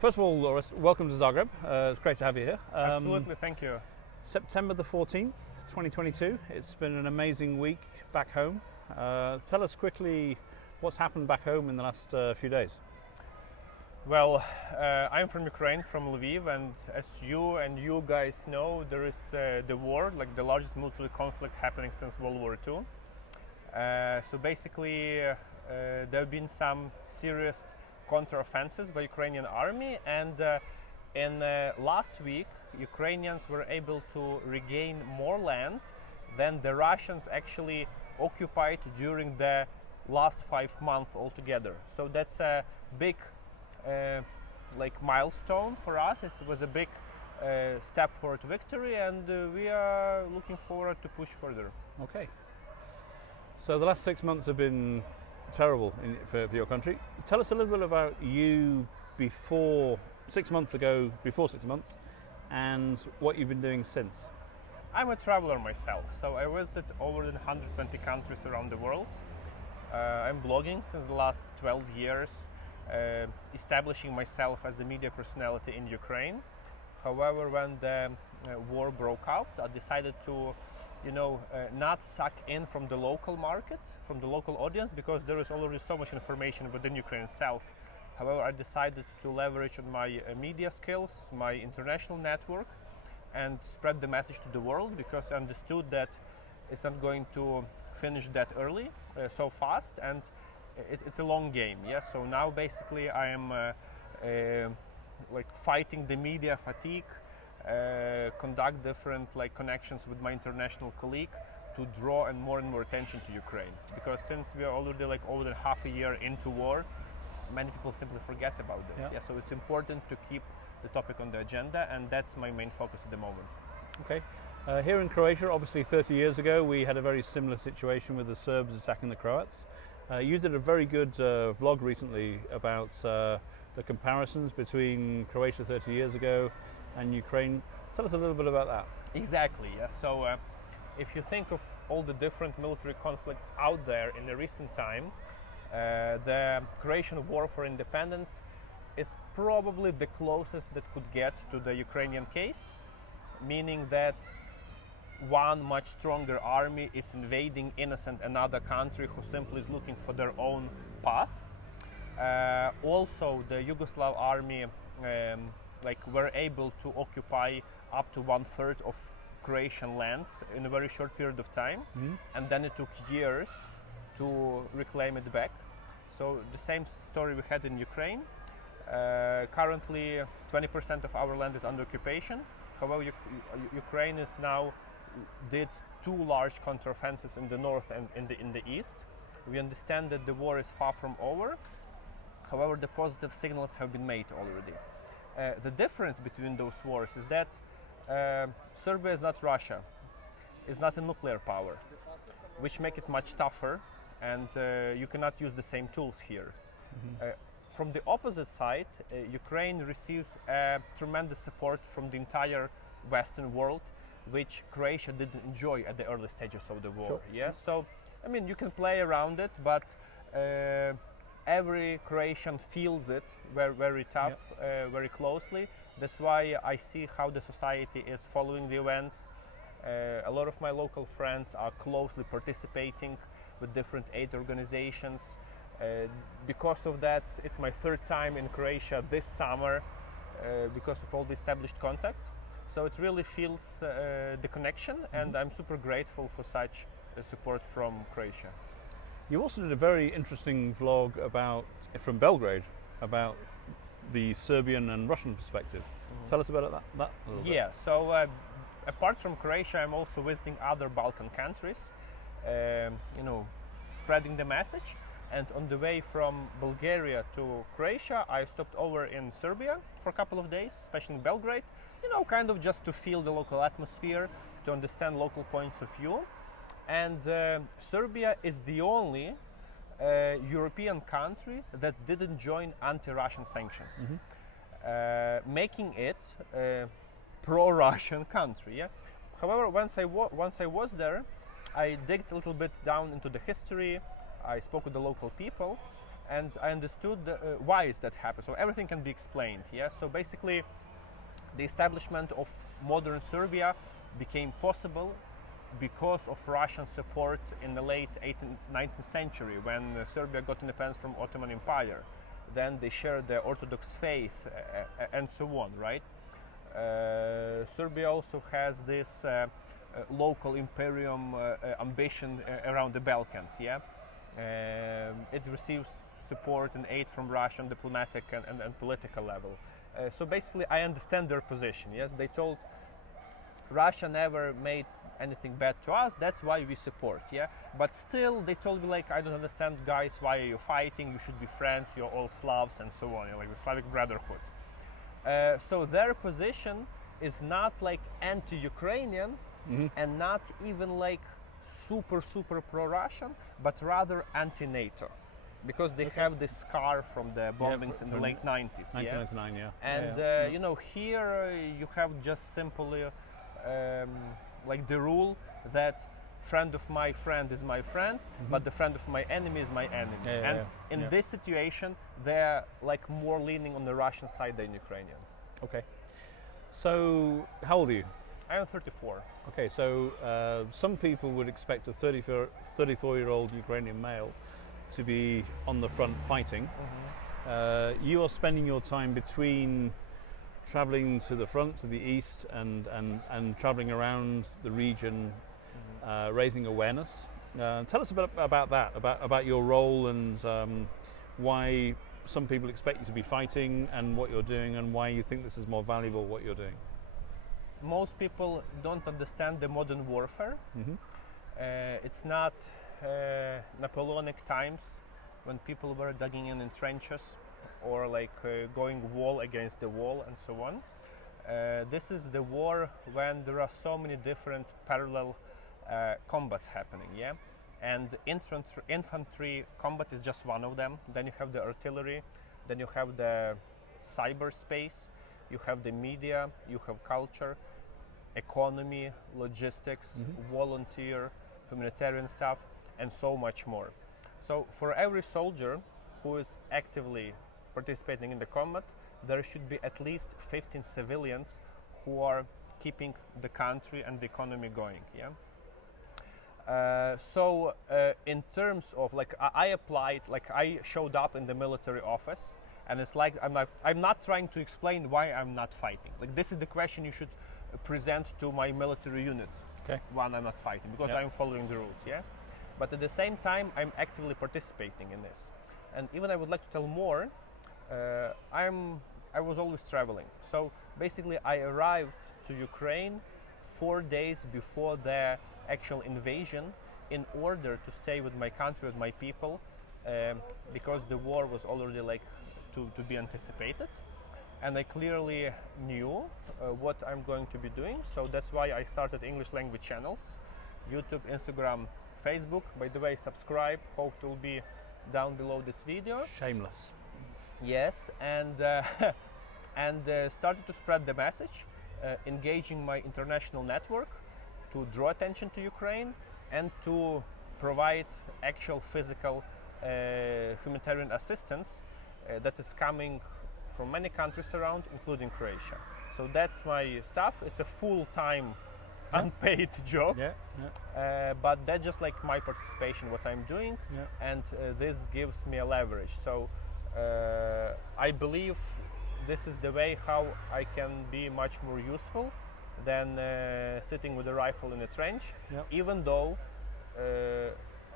First of all, Orest, welcome to Zagreb. It's great to have you here. Absolutely, thank you. September the 14th, 2022. It's been an amazing week back home. Tell us quickly what's happened back home in the last few days. Well, I'm from Ukraine, from Lviv, and as you guys know, there is the war, like the largest military conflict happening since World War II. So basically, there have been some serious counteroffensives by Ukrainian army, and in last week, Ukrainians were able to regain more land than the Russians actually occupied during the last 5 months altogether. So that's a big milestone for us. It was a big step toward victory, and we are looking forward to push further. Okay. So the last 6 months have been terrible for your country. Tell us a little bit about you before 6 months, and what you've been doing since. I'm a traveler myself, so I visited over 120 countries around the world. I'm blogging since the last 12 years, establishing myself as the media personality in Ukraine. However, when the war broke out, I decided to not suck in from the local market, from the local audience, because there is already so much information within Ukraine itself. However, I decided to leverage on my media skills, my international network, and spread the message to the world, because I understood that it's not going to finish that early, so fast, and it's a long game. Yeah. So now basically I am fighting the media fatigue. Conduct different connections with my international colleague to draw and more attention to Ukraine, because since we are already over than half a year into war, many people simply forget about this. Yeah. So it's important to keep the topic on the agenda, and that's my main focus at the moment. Okay. Here in Croatia, obviously 30 years ago, we had a very similar situation with the Serbs attacking the Croats. You did a very good vlog recently about the comparisons between Croatia 30 years ago and Ukraine. Tell us a little bit about that. Exactly, yeah. So if you think of all the different military conflicts out there in the recent time, the Croatian War for Independence is probably the closest that could get to the Ukrainian case, meaning that one much stronger army is invading innocent another country who simply is looking for their own path. Also, the Yugoslav army were able to occupy up to 1/3 of Croatian lands in a very short period of time, and then it took years to reclaim it back. So the same story we had in Ukraine. Currently, 20% of our land is under occupation. However, Ukraine is now did 2 large counteroffensives in the north and in the east. We understand that the war is far from over. However, the positive signals have been made already. The difference between those wars is that Serbia is not Russia, is not a nuclear power, which make it much tougher, and you cannot use the same tools here. From the opposite side, Ukraine receives tremendous support from the entire Western world, which Croatia didn't enjoy at the early stages of the war. Sure. Yeah, so I mean, you can play around it, but every Croatian feels it very tough, very closely. That's why I see how the society is following the events. A lot of my local friends are closely participating with different aid organizations. Because of that, it's my 3rd time in Croatia this summer, because of all the established contacts. So it really feels the connection, and I'm super grateful for such support from Croatia. You also did a very interesting vlog from Belgrade about the Serbian and Russian perspective. Tell us about that a little bit. Yeah, so apart from Croatia, I'm also visiting other Balkan countries, spreading the message. And on the way from Bulgaria to Croatia, I stopped over in Serbia for a couple of days, especially in Belgrade, kind of just to feel the local atmosphere, to understand local points of view. And Serbia is the only European country that didn't join anti-Russian sanctions, making it a pro-Russian country. Yeah? However, once I was there, I digged a little bit down into the history. I spoke with the local people, and I understood why is that happened. So everything can be explained. Yeah. So basically, the establishment of modern Serbia became possible because of Russian support in the late 18th, 19th century, when Serbia got independence from Ottoman Empire. Then they shared the Orthodox faith and so on, right? Serbia also has this local imperium ambition around the Balkans, yeah? It receives support and aid from Russia on diplomatic and political level. So basically, I understand their position, yes? They told Russia never made anything bad to us, that's why we support, yeah? But still, they told me, like, I don't understand, guys, why are you fighting? You should be friends, you're all Slavs and so on, like the Slavic Brotherhood. So their position is not like anti-Ukrainian and not even like super pro-Russian, but rather anti-NATO. Because they have this scar from the bombings in the late 90s. 1999, yeah. And you know, here you have just simply like the rule that friend of my friend is my friend, but the friend of my enemy is my enemy. And in this situation, they're like more leaning on the Russian side than Ukrainian. Okay. So, how old are you? I am 34. Okay, so some people would expect a 34-year-old Ukrainian male to be on the front fighting. You are spending your time between traveling to the front, to the east, and traveling around the region, raising awareness. Tell us a bit about that, about your role and why some people expect you to be fighting and what you're doing, and why you think this is more valuable, what you're doing. Most people don't understand the modern warfare. It's not Napoleonic times when people were digging in trenches or like going wall against the wall and so on. This is the war when there are so many different parallel combats happening, yeah? And infantry combat is just one of them. Then you have the artillery, then you have the cyberspace, you have the media, you have culture, economy, logistics, volunteer, humanitarian stuff, and so much more. So for every soldier who is actively participating in the combat, there should be at least 15 civilians who are keeping the country and the economy going, yeah? So in terms of, like, I applied, like I showed up in the military office, and it's like I'm not trying to explain why I'm not fighting. Like, this is the question you should present to my military unit. Okay. When I'm not fighting, because I'm following the rules, yeah? But at the same time, I'm actively participating in this. And even I would like to tell more, I was always traveling. So basically I arrived to Ukraine 4 days before the actual invasion in order to stay with my country, with my people, because the war was already like to be anticipated. And I clearly knew what I'm going to be doing. So that's why I started English language channels, YouTube, Instagram, Facebook. By the way, subscribe, hope it will be down below this video. Shameless. Yes, and started to spread the message, engaging my international network to draw attention to Ukraine and to provide actual physical humanitarian assistance that is coming from many countries around, including Croatia. So that's my stuff. It's a full-time unpaid job, but that's just like my participation, what I'm doing, and this gives me a leverage. So I believe this is the way how I can be much more useful than sitting with a rifle in a trench, even though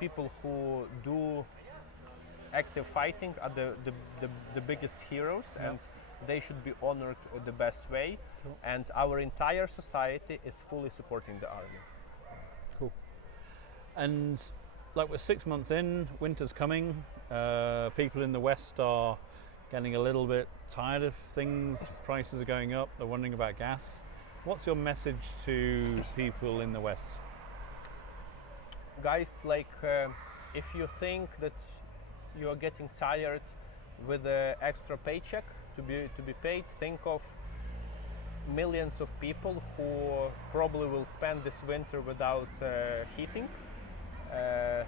people who do active fighting are the biggest heroes, and they should be honored the best way. And our entire society is fully supporting the army. Cool. And like, we're 6 months in, winter's coming, people in the West are getting a little bit tired of things, prices are going up, they're wondering about gas. What's your message to people in the West? Guys, like, if you think that you are getting tired with the extra paycheck to be paid, think of millions of people who probably will spend this winter without heating.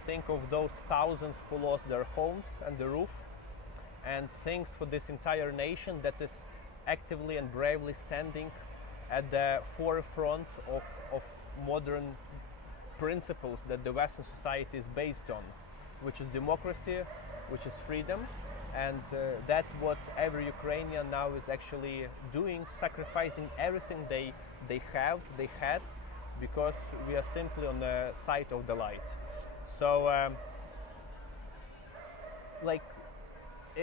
Think of those thousands who lost their homes and the roof and thanks for this entire nation that is actively and bravely standing at the forefront of modern principles that the Western society is based on, which is democracy, which is freedom, and that's what every Ukrainian now is actually doing, sacrificing everything they had, because we are simply on the side of the light. So,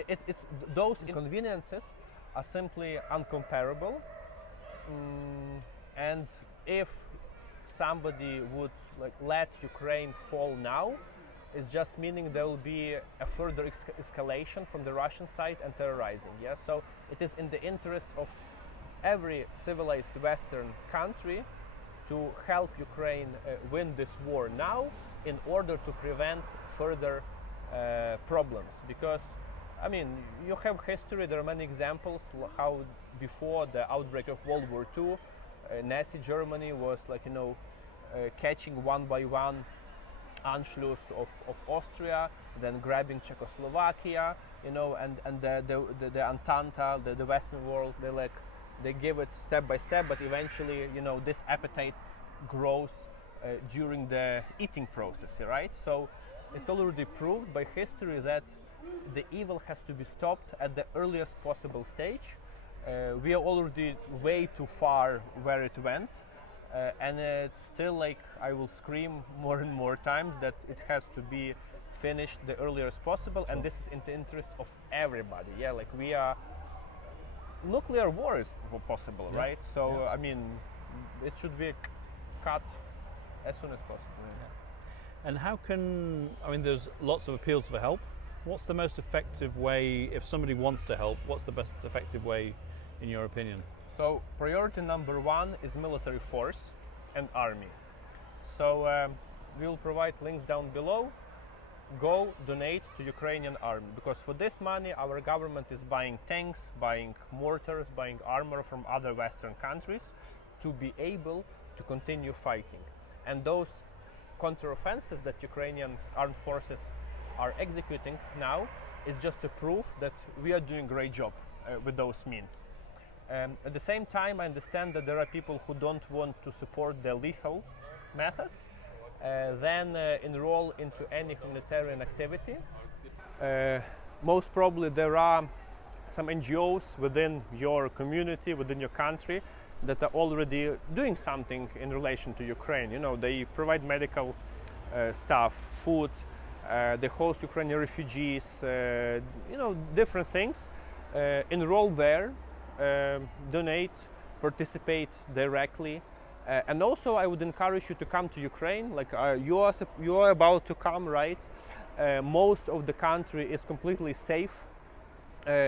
it's those inconveniences are simply uncomparable, and if somebody would let Ukraine fall now, it's just meaning there will be a further escalation from the Russian side and terrorizing. Yeah, so it is in the interest of every civilized Western country to help Ukraine win this war now, in order to prevent further problems. Because, I mean, you have history, there are many examples how before the outbreak of World War II, Nazi Germany was catching one by one Anschluss of Austria, then grabbing Czechoslovakia, and the Entente, the Western world, they give it step by step, but eventually, this appetite grows during the eating process, right? So it's already proved by history that the evil has to be stopped at the earliest possible stage. We are already way too far where it went, and it's still I will scream more and more times that it has to be finished the earliest possible, and this is in the interest of everybody. Yeah, we are nuclear war is possible, yeah. right? So yeah. I mean, it should be cut as soon as possible. Yeah. And how can, there's lots of appeals for help. What's the most effective way, if somebody wants to help, what's the best effective way in your opinion? So priority number one is military force and army. So we will provide links down below. Go donate to Ukrainian army, because for this money our government is buying tanks, buying mortars, buying armor from other Western countries to be able to continue fighting. And those counteroffensives that Ukrainian armed forces are executing now is just a proof that we are doing a great job with those means. At the same time, I understand that there are people who don't want to support the lethal methods, then enroll into any humanitarian activity. Most probably there are some NGOs within your community, within your country, that are already doing something in relation to Ukraine. They provide medical stuff, food, they host Ukrainian refugees, different things. Enroll there, donate, participate directly. And also I would encourage you to come to Ukraine. You are about to come, right? Most of the country is completely safe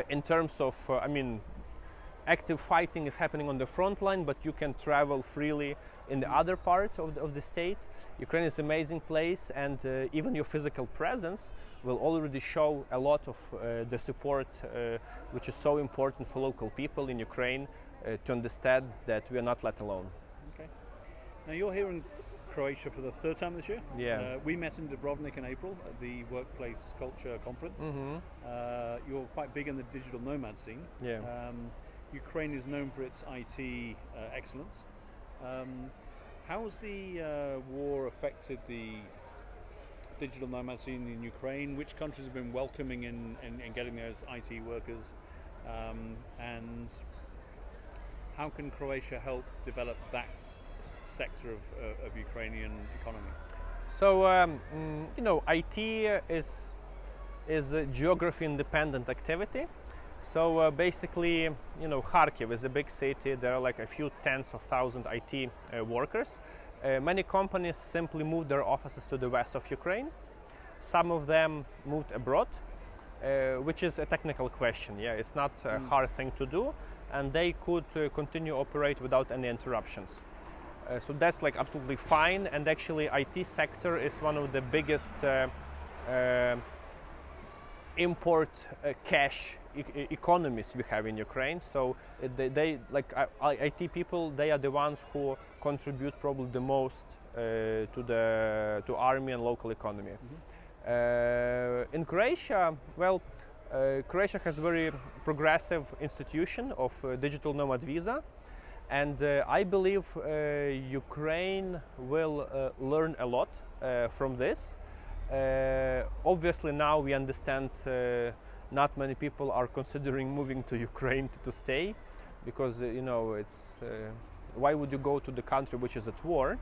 in terms of, active fighting is happening on the front line, but you can travel freely in the other part of the state. Ukraine is an amazing place, and even your physical presence will already show a lot of the support which is so important for local people in Ukraine to understand that we are not let alone. Okay. Now you're here in Croatia for the third time this year. Yeah. We met in Dubrovnik in April at the Workplace Culture Conference. Mm-hmm. You're quite big in the digital nomad scene. Yeah. Ukraine is known for its IT excellence. How has the war affected the digital nomad scene in Ukraine? Which countries have been welcoming in getting those IT workers? And how can Croatia help develop that sector of Ukrainian economy? So, IT is a geography-independent activity. So basically, Kharkiv is a big city. There are a few tens of thousands IT workers. Many companies simply moved their offices to the west of Ukraine. Some of them moved abroad, which is a technical question. Yeah, it's not a hard thing to do, and they could continue operate without any interruptions. So that's absolutely fine. And actually, IT sector is one of the biggest import cash economies we have in Ukraine. So they IT people, they are the ones who contribute probably the most to army and local economy. Mm-hmm. In Croatia, well, Croatia has a very progressive institution of digital nomad visa, and I believe Ukraine will learn a lot from this. Obviously now we understand not many people are considering moving to Ukraine to stay, because you know, it's why would you go to the country which is at war?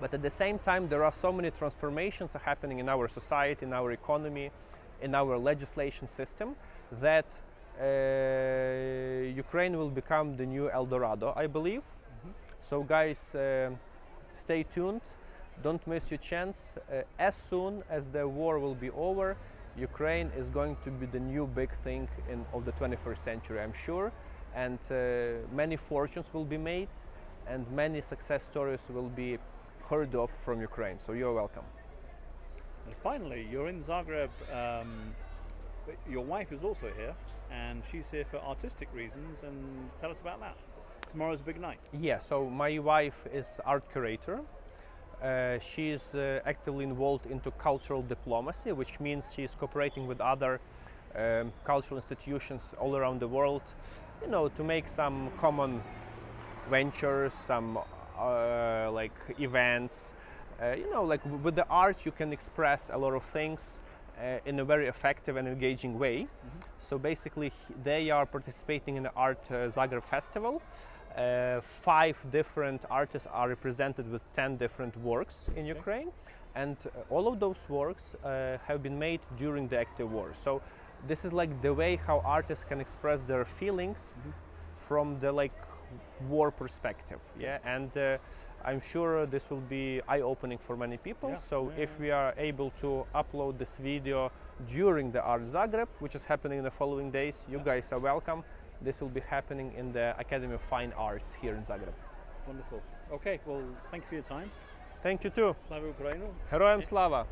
But at the same time, there are so many transformations happening in our society, in our economy, in our legislation system, that Ukraine will become the new El Dorado, I believe. So guys, stay tuned, don't miss your chance. As soon as the war will be over, Ukraine is going to be the new big thing of the 21st century, I'm sure. And many fortunes will be made, and many success stories will be heard of from Ukraine. So you're welcome. And finally, you're in Zagreb. But your wife is also here, and she's here for artistic reasons. And tell us about that. Tomorrow's a big night. Yeah, so my wife is art curator. She's actively involved into cultural diplomacy, which means she's cooperating with other cultural institutions all around the world, you know, to make some common ventures, some like events. You know, like with the art you can express a lot of things in a very effective and engaging way. So basically they are participating in the Art Zagreb Festival. 5 different artists are represented with 10 different works in Ukraine, and all of those works have been made during the active war. So this is like the way how artists can express their feelings from the like war perspective. Yeah, and I'm sure this will be eye-opening for many people. So if we are able to upload this video during the Art Zagreb, which is happening in the following days, you guys are welcome. This will be happening in the Academy of Fine Arts here in Zagreb. Wonderful. Okay, well, thank you for your time. Thank you too. Slava Ukrainu. Heroям слава!